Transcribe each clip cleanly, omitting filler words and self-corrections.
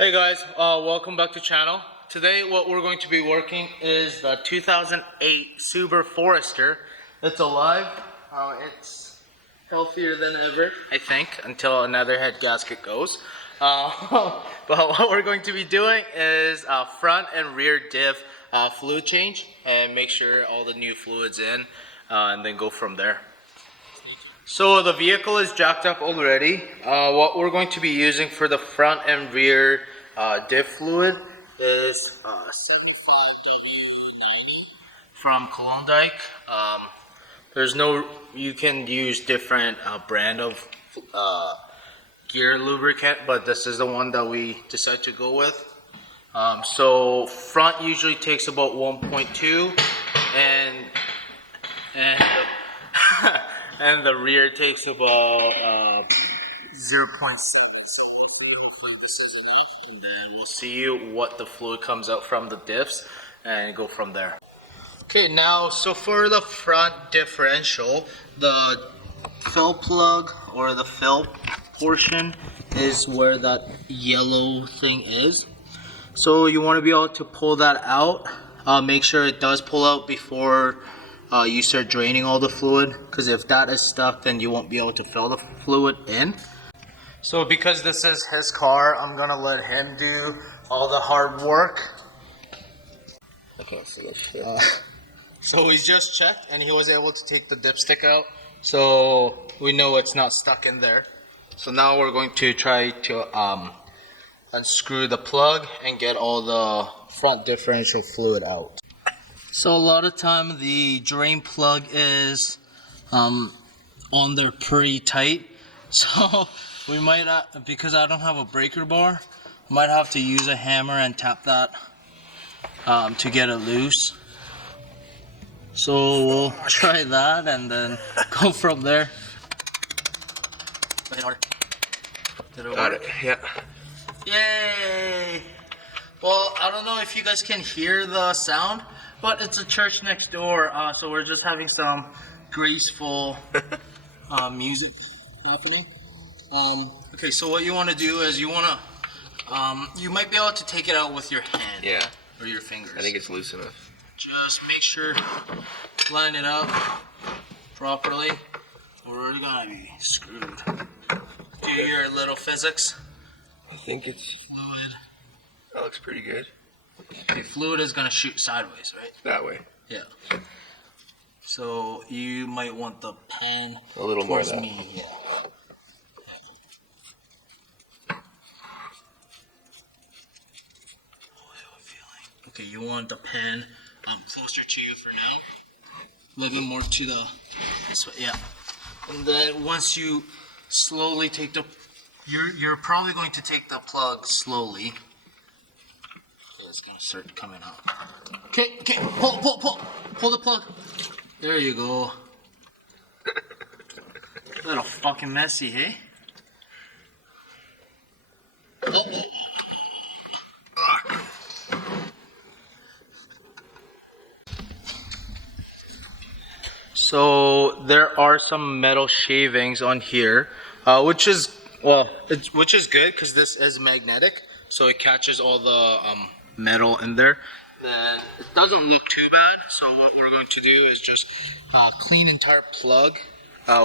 Hey guys, welcome back to channel. Today what we're going to be working is the 2008 Subaru Forester. It's alive. It's healthier than ever, I think, until another head gasket goes. But what we're going to be doing is front and rear diff fluid change and make sure all the new fluid's in and then go from there. So the vehicle is jacked up already. What we're going to be using for the front and rear diff fluid is 75W90 from Klondike. You can use different brand of gear lubricant, but this is the one that we decided to go with. So front usually takes about 1.2 and and the rear takes about 0.7. And then we'll see what the fluid comes out from the diffs and go from there. Okay, now so for the front differential, the fill plug or the fill portion is where that yellow thing is. So you want to be able to pull that out. Make sure it does pull out before you start draining all the fluid, because if that is stuck then you won't be able to fill the fluid in. So because this is his car, I'm gonna let him do all the hard work. I can't see it. So he's just checked and he was able to take the dipstick out, so we know it's not stuck in there. So now we're going to try to unscrew the plug and get all the front differential fluid out. So a lot of time the drain plug is on there pretty tight, so we might, because I don't have a breaker bar, might have to use a hammer and tap that to get it loose. So we'll try that and then go from there. Did it work? Got it, yeah. Yay! Well, I don't know if you guys can hear the sound, but it's a church next door, so we're just having some graceful music happening. Okay, so what you want to do is you might be able to take it out with your hand. Yeah. Or your fingers. I think it's loose enough. Just make sure, line it up properly. We're gonna be screwed. Do your little physics. I think it's Fluid. That looks pretty good. Okay, fluid is gonna shoot sideways, right? That way. Yeah. So you might want the pen a little more towards that. me. Yeah. Okay, you want the pen closer to you for now. A little bit more to the this way, yeah. And then once you slowly take the, you're probably going to take the plug slowly. Okay, it's gonna start coming out. Okay, pull the plug. There you go. A little fucking messy, hey? So there are some metal shavings on here, which is good because this is magnetic, so it catches all the metal in there. Then it doesn't look too bad. So what we're going to do is just clean entire plug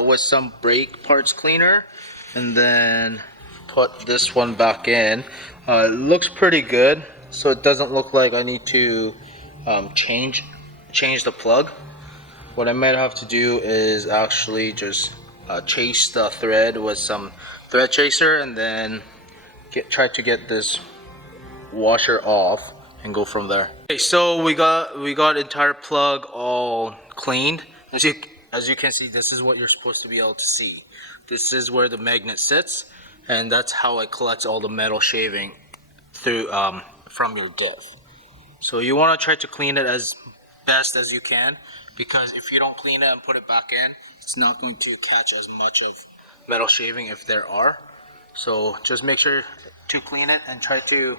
with some brake parts cleaner, and then put this one back in. It looks pretty good, so it doesn't look like I need to change the plug. What I might have to do is actually just chase the thread with some thread chaser, and then try to get this washer off and go from there. Okay, so we got entire plug all cleaned. As you can see, this is what you're supposed to be able to see. This is where the magnet sits, and that's how it collects all the metal shaving through from your diff. So you want to try to clean it as best as you can, because if you don't clean it and put it back in, it's not going to catch as much of metal shaving if there are. So just make sure to clean it and try to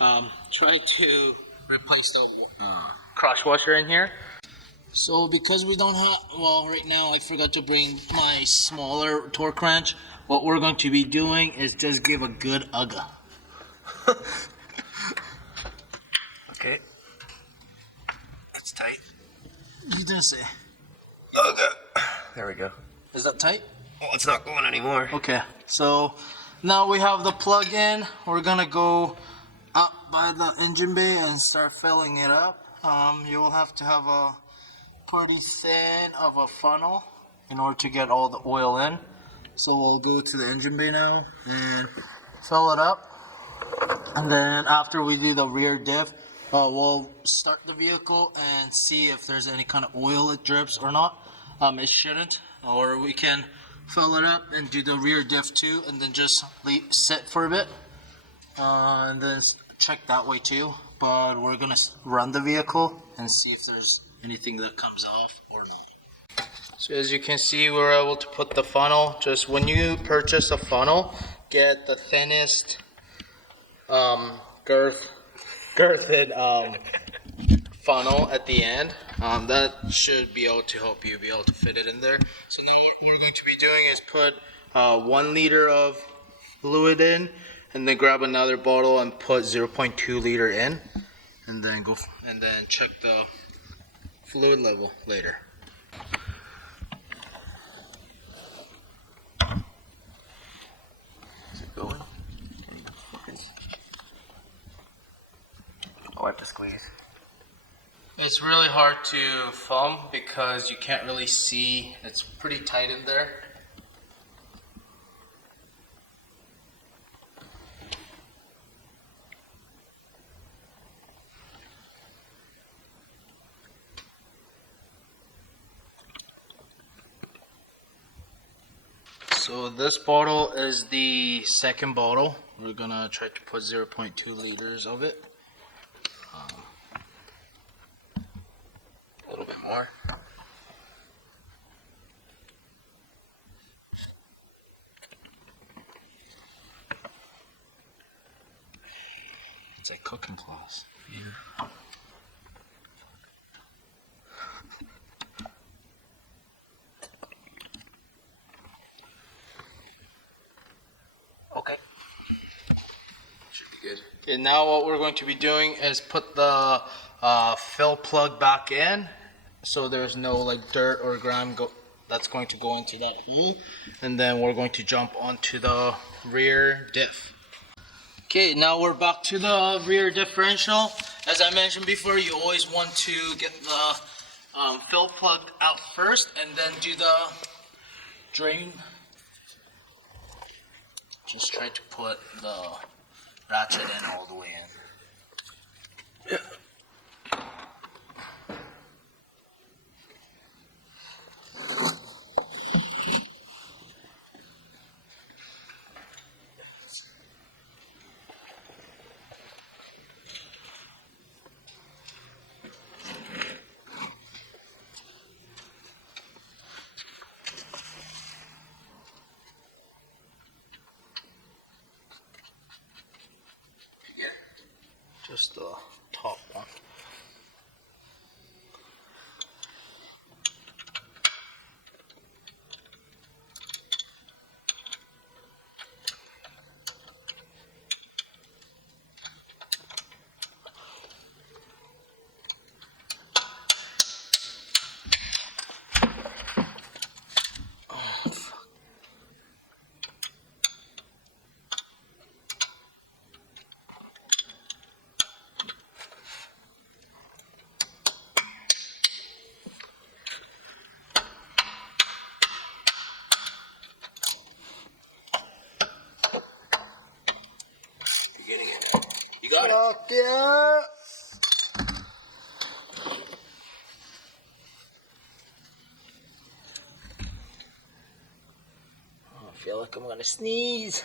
replace the crush washer in here. So because we don't have, well, right now I forgot to bring my smaller torque wrench. What we're going to be doing is just give a good ugga. Okay. That's tight. You didn't say. Okay. There we go. Is that tight? Oh, it's not going anymore. Okay, so now we have the plug in. We're gonna go up by the engine bay and start filling it up. You will have to have a pretty thin of a funnel in order to get all the oil in. So we'll go to the engine bay now and fill it up. And then after we do the rear diff, we'll start the vehicle and see if there's any kind of oil it drips or not. It shouldn't, or we can fill it up and do the rear diff too, and then just sit for a bit, and then check that way too. But we're gonna run the vehicle and see if there's anything that comes off or not. So as you can see, we're able to put the funnel. Just when you purchase a funnel, get the thinnest girthed funnel at the end. That should be able to help you be able to fit it in there. So now what we're going to be doing is put 1 liter of fluid in, and then grab another bottle and put 0.2 liter in, and then check the fluid level later. Is it going? Oh, I have to squeeze. It's really hard to film because you can't really see. It's pretty tight in there. So this bottle is the second bottle. We're gonna try to put 0.2 liters of it. A little bit more. It's like cooking class. Yeah. Okay. Should be good. Okay, now what we're going to be doing is put the fill plug back in, so there's no like dirt or grime that's going to go into that hole, and then we're going to jump onto the rear diff. Okay, now we're back to the rear differential. As I mentioned before, you always want to get the fill plug out first and then do the drain. Just try to put the ratchet in all the way in. Yeah. Just the top one. Getting it. You got it. Fuck yeah! I feel like I'm gonna sneeze.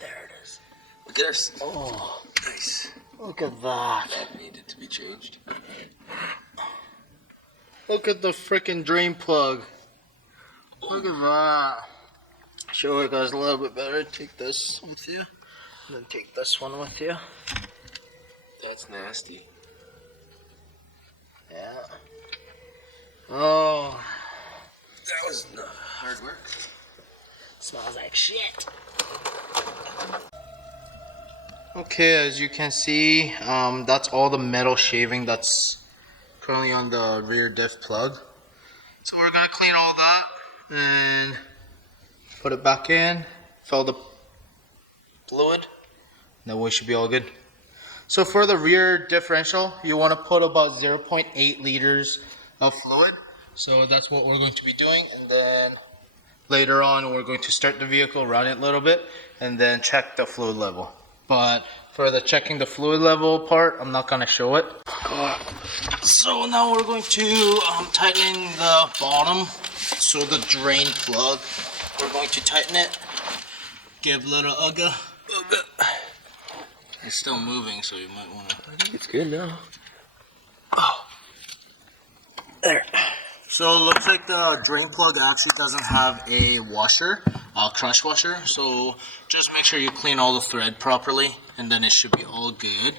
There it is. Look at us. Oh, Nice. look at that. That needed to be changed. Look at the freaking drain plug. Look at that. Show you guys a little bit better. Take this with you. And then take this one with you. That's nasty. Yeah. Oh. That was hard work. Smells like shit. Okay, as you can see, that's all the metal shaving that's currently on the rear diff plug. So we're gonna clean all that and put it back in, fill the fluid, then we should be all good. So for the rear differential, you want to put about 0.8 liters of fluid. So that's what we're going to be doing, and then later on we're going to start the vehicle, run it a little bit, and then check the fluid level. But for the checking the fluid level part, I'm not going to show it. So now we're going to tighten the bottom, so the drain plug. We're going to tighten it, give a little ugga. It's still moving, so you might want to. I think it's good now. Oh, there. So it looks like the drain plug actually doesn't have a washer, a crush washer. So just make sure you clean all the thread properly, and then it should be all good.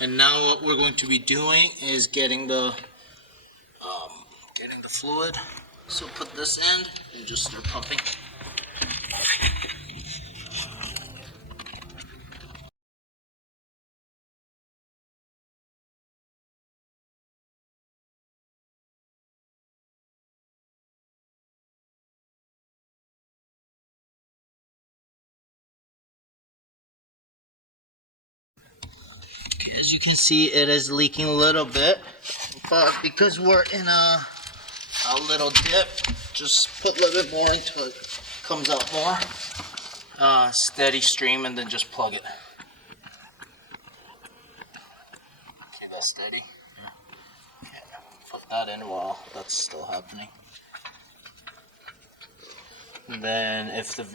And now what we're going to be doing is getting the fluid. So put this end and just start pumping. As you can see, it is leaking a little bit, but because we're in a little dip, just put a little bit more until it comes out more. Steady stream, and then just plug it. Okay, that's steady. Yeah. Put that in while that's still happening. And then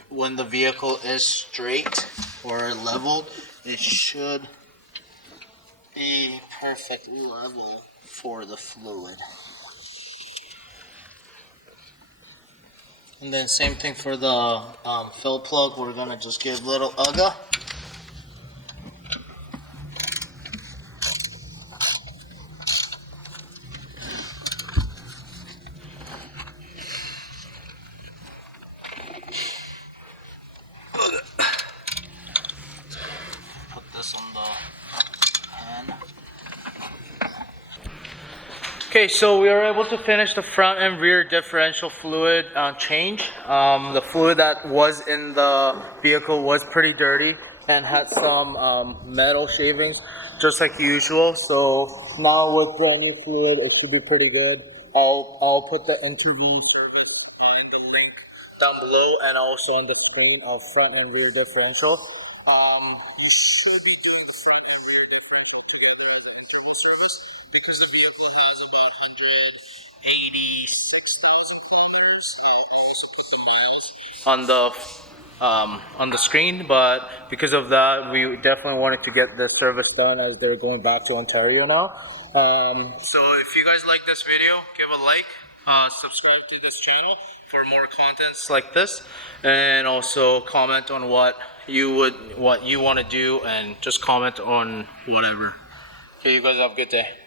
when the vehicle is straight or leveled, it should be perfect level for the fluid. And then same thing for the fill plug. We're gonna just give a little ugga. Put this on the pan. Okay, so we were able to finish the front and rear differential fluid change. The fluid that was in the vehicle was pretty dirty and had some metal shavings, just like usual. So now with brand new fluid, it should be pretty good. I'll put the interval service in the link down below, and also on the screen of front and rear differential. You should be doing the front and rear differential together as an interval service, because the vehicle has about 186,000 kilometers. On the screen, but because of that, we definitely wanted to get the service done as they're going back to Ontario now. So if you guys like this video, give a like, subscribe to this channel for more contents like this, and also comment on what you want to do, and just comment on whatever. Okay, you guys have a good day.